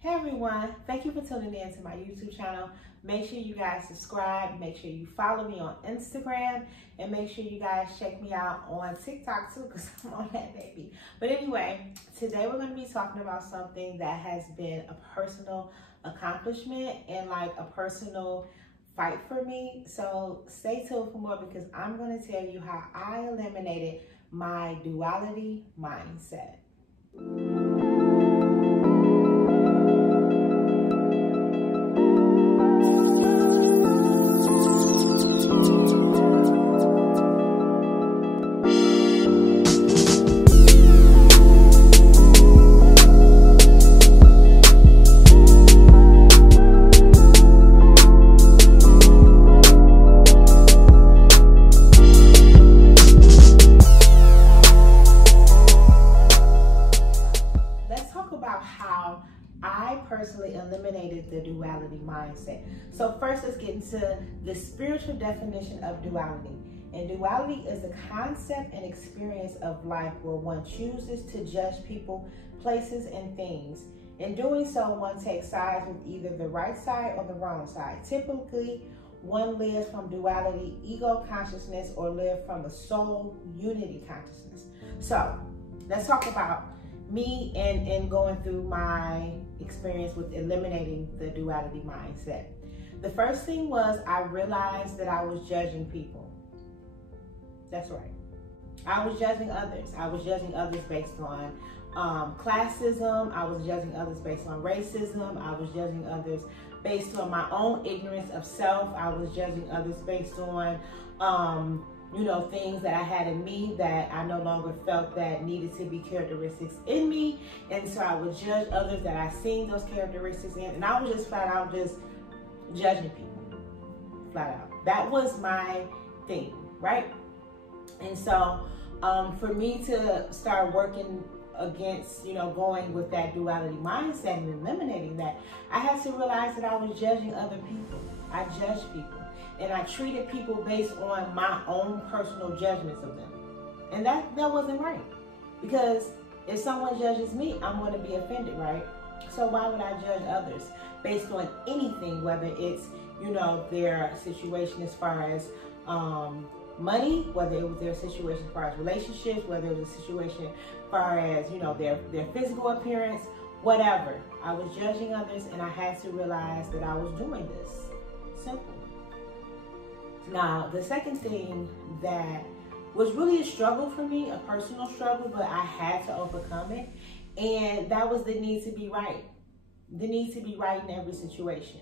Hey everyone, thank you for tuning in to my YouTube channel. Make sure you guys subscribe, make sure you follow me on Instagram, and make sure you guys check me out on TikTok too, because I'm on that baby. But anyway, today we're going to be talking about something that has been a personal accomplishment and like a personal fight for me. So stay tuned for more, because I'm going to tell you how I eliminated my duality mindset. How I personally eliminated the duality mindset. So first, let's get into the spiritual definition of duality. And duality is the concept and experience of life where one chooses to judge people, places, and things. In doing so, one takes sides with either the right side or the wrong side. Typically, one lives from duality, ego consciousness, or live from a soul unity consciousness. So let's talk about me and going through my experience with eliminating the duality mindset. The first thing was I realized that I was judging people. That's right. I was judging others. I was judging others based on classism. I was judging others based on racism. I was judging others based on my own ignorance of self. I was judging others based on things that I had in me that I no longer felt that needed to be characteristics in me. And so I would judge others that I seen those characteristics in. And I was just flat out just judging people, flat out. That was my thing, right? And so for me to start working against, going with that duality mindset and eliminating that, I had to realize that I was judging other people. I judged people. And I treated people based on my own personal judgments of them. And that wasn't right. Because if someone judges me, I'm going to be offended, right? So why would I judge others based on anything, whether it's, their situation as far as money, whether it was their situation as far as relationships, whether it was a situation as far as, their physical appearance, whatever. I was judging others, and I had to realize that I was doing this. Simple. Now, the second thing that was really a struggle for me, a personal struggle, but I had to overcome it, and that was the need to be right. The need to be right in every situation.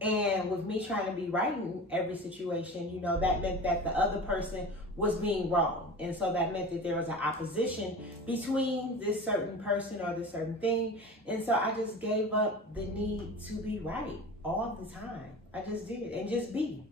And with me trying to be right in every situation, that meant that the other person was being wrong. And so that meant that there was an opposition between this certain person or this certain thing. And so I just gave up the need to be right all the time. I just did. And just be.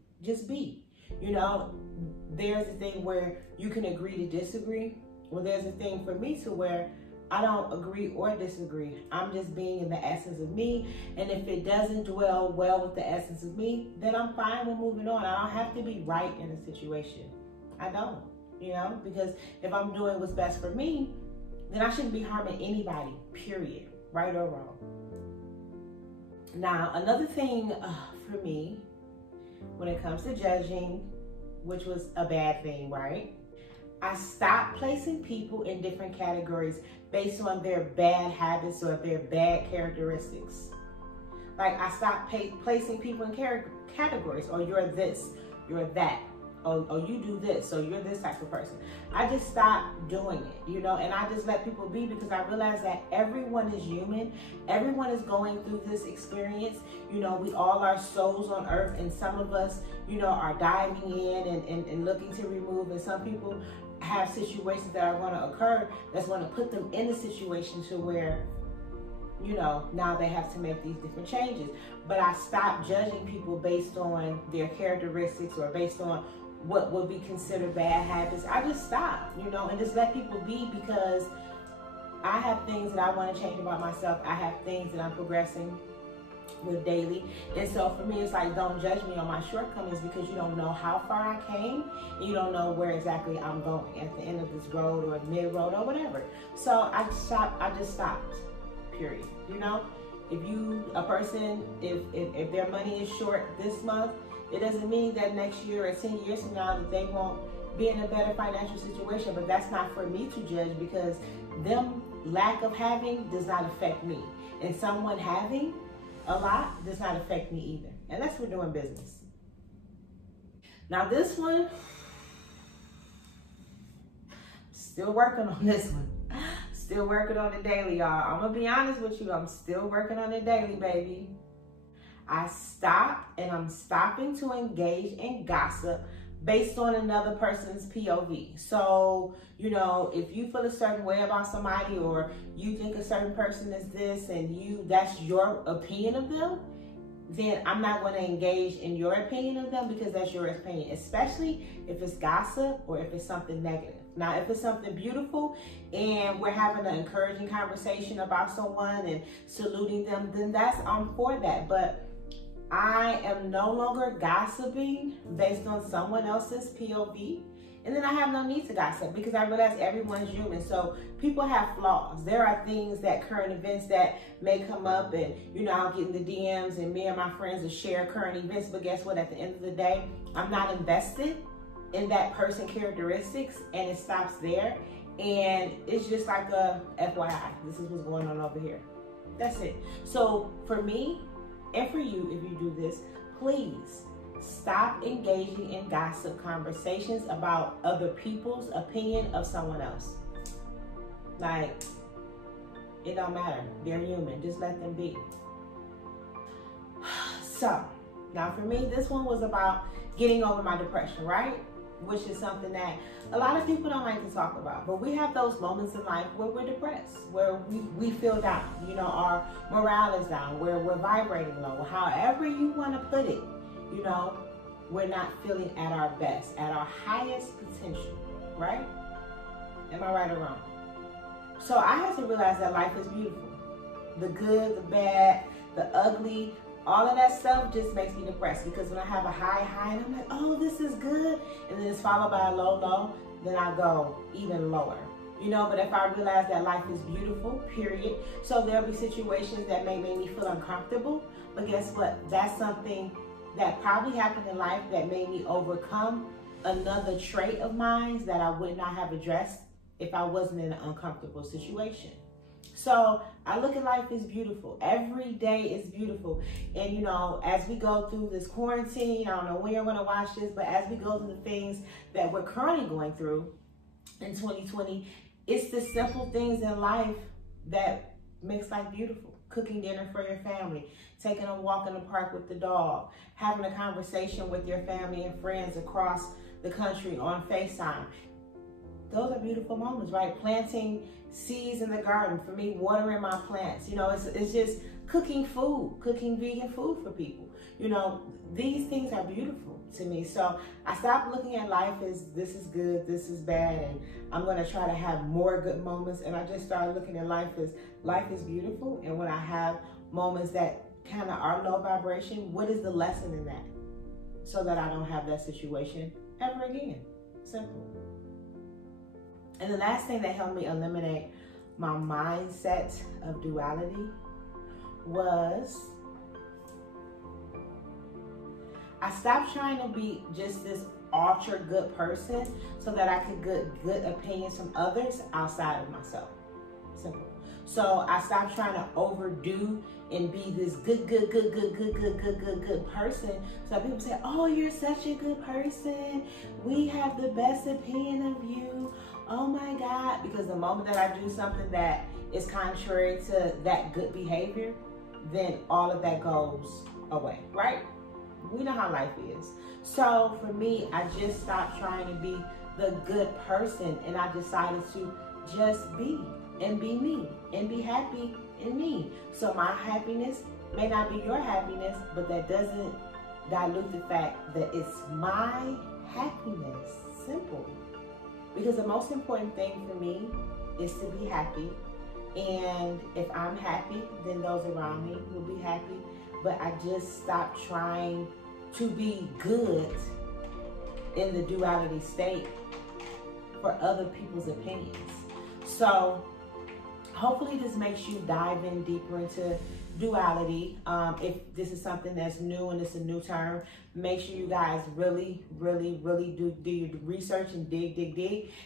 There's a thing where you can agree to disagree. Well, there's a thing for me to where I don't agree or disagree. I'm just being in the essence of me. And if it doesn't dwell well with the essence of me, then I'm fine with moving on. I don't have to be right in a situation. I don't, because if I'm doing what's best for me, then I shouldn't be harming anybody, period, right or wrong. Now, another thing for me, when it comes to judging, which was a bad thing, right? I stopped placing people in different categories based on their bad habits or their bad characteristics. Like I stopped placing people in categories. Oh, you're this, you're that. Oh, you do this, so you're this type of person. I just stopped doing it, and I just let people be, because I realized that everyone is human. Everyone is going through this experience. We all are souls on earth, and some of us, are diving in and looking to remove, and some people have situations that are going to occur that's going to put them in a situation to where, now they have to make these different changes. But I stopped judging people based on their characteristics or based on what would be considered bad habits. I just stopped, and just let people be, because I have things that I want to change about myself. I have things that I'm progressing with daily. And so for me, it's like, don't judge me on my shortcomings, because you don't know how far I came, and you don't know where exactly I'm going at the end of this road or mid road or whatever. So I just stopped, period. a person, if their money is short this month, it doesn't mean that next year or 10 years from now that they won't be in a better financial situation. But that's not for me to judge, because them lack of having does not affect me. And someone having a lot does not affect me either. Unless we're doing business. Now this one, still working on this one. Still working on it daily, y'all. I'm gonna be honest with you. I'm still working on it daily, baby. I stopped, and I'm stopping to engage in gossip based on another person's POV. So, you know, if you feel a certain way about somebody, or you think a certain person is this, and that's your opinion of them, then I'm not going to engage in your opinion of them, because that's your opinion, especially if it's gossip or if it's something negative. Now, if it's something beautiful and we're having an encouraging conversation about someone and saluting them, then I'm for that. But I am no longer gossiping based on someone else's POV. And then I have no need to gossip, because I realize everyone's human. So people have flaws. There are things, that current events that may come up, and, you know, I'll get in the DMs and me and my friends will share current events. But guess what? At the end of the day, I'm not invested in that person characteristics, and it stops there. And it's just like a FYI, this is what's going on over here. That's it. So for me, and for you, if you do this, please stop engaging in gossip conversations about other people's opinion of someone else. Like, it don't matter. They're human. Just let them be. So, now for me, this one was about getting over my depression, right? Which is something that a lot of people don't like to talk about. But we have those moments in life where we're depressed, where we feel down. You know, our morale is down, where we're vibrating low. However you want to put it, you know, we're not feeling at our best, at our highest potential, right? Am I right or wrong? So I had to realize that life is beautiful. The good, the bad, the ugly, all of that stuff just makes me depressed, because when I have a high, and I'm like, oh, this is good, and then it's followed by a low, then I go even lower. You know, but if I realize that life is beautiful, period. So there'll be situations that may make me feel uncomfortable, but guess what? That's something that probably happened in life that made me overcome another trait of mine that I would not have addressed if I wasn't in an uncomfortable situation. So I look at life as beautiful. Every day is beautiful. And, you know, as we go through this quarantine, I don't know when you're going to watch this, but as we go through the things that we're currently going through in 2020, it's the simple things in life that makes life beautiful. Cooking dinner for your family, taking a walk in the park with the dog, having a conversation with your family and friends across the country on FaceTime. Those are beautiful moments, right? Planting seeds in the garden. For me, watering my plants. You know, it's just cooking food, cooking vegan food for people. You know, these things are beautiful to me. So I stopped looking at life as this is good, this is bad, and I'm going to try to have more good moments. And I just started looking at life as life is beautiful. And when I have moments that kind of are low vibration, what is the lesson in that? So that I don't have that situation ever again. Simple. And the last thing that helped me eliminate my mindset of duality was I stopped trying to be just this ultra good person so that I could get good opinions from others outside of myself. Simple. So I stopped trying to overdo and be this good person. So people say, oh, you're such a good person. We have the best opinion of you. Oh my God. Because the moment that I do something that is contrary to that good behavior, then all of that goes away, right? We know how life is. So for me, I just stopped trying to be the good person, and I decided to just be and be me and be happy in me. So my happiness may not be your happiness, but that doesn't dilute the fact that it's my happiness. Simple. Because the most important thing for me is to be happy. And if I'm happy, then those around me will be happy. But I just stopped trying to be good in the duality state for other people's opinions. So hopefully this makes you dive in deeper into duality. If this is something that's new and it's a new term, make sure you guys really do your research and dig.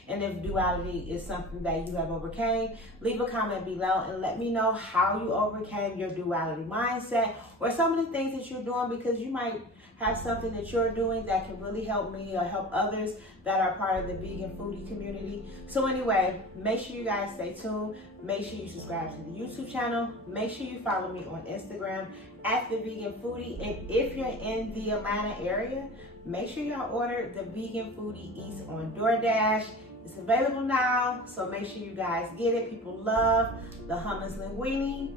And if duality is something that you have overcame, leave a comment below and let me know how you overcame your duality mindset, or some of the things that you're doing, because you might have something that you're doing that can really help me or help others that are part of the vegan foodie community. So anyway, make sure you guys stay tuned. Make sure you subscribe to the YouTube channel. Make sure you follow me on Instagram at the Vegan Foodie. And if you're in the Atlanta area, make sure y'all order the Vegan Foodie Eats on DoorDash. It's available now, so make sure you guys get it. People love the hummus linguine.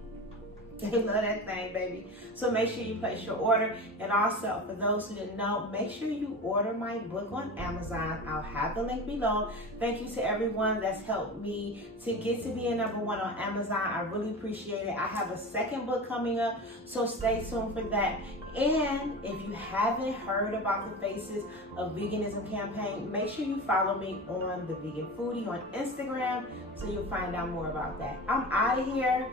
They love that thing, baby. So make sure you place your order. And also, for those who didn't know, make sure you order my book on Amazon. I'll have the link below. Thank you to everyone that's helped me to get to being #1 on Amazon. I really appreciate it. I have a second book coming up, so stay tuned for that. And if you haven't heard about the Faces of Veganism campaign, make sure you follow me on the Vegan Foodie on Instagram so you'll find out more about that. I'm out of here.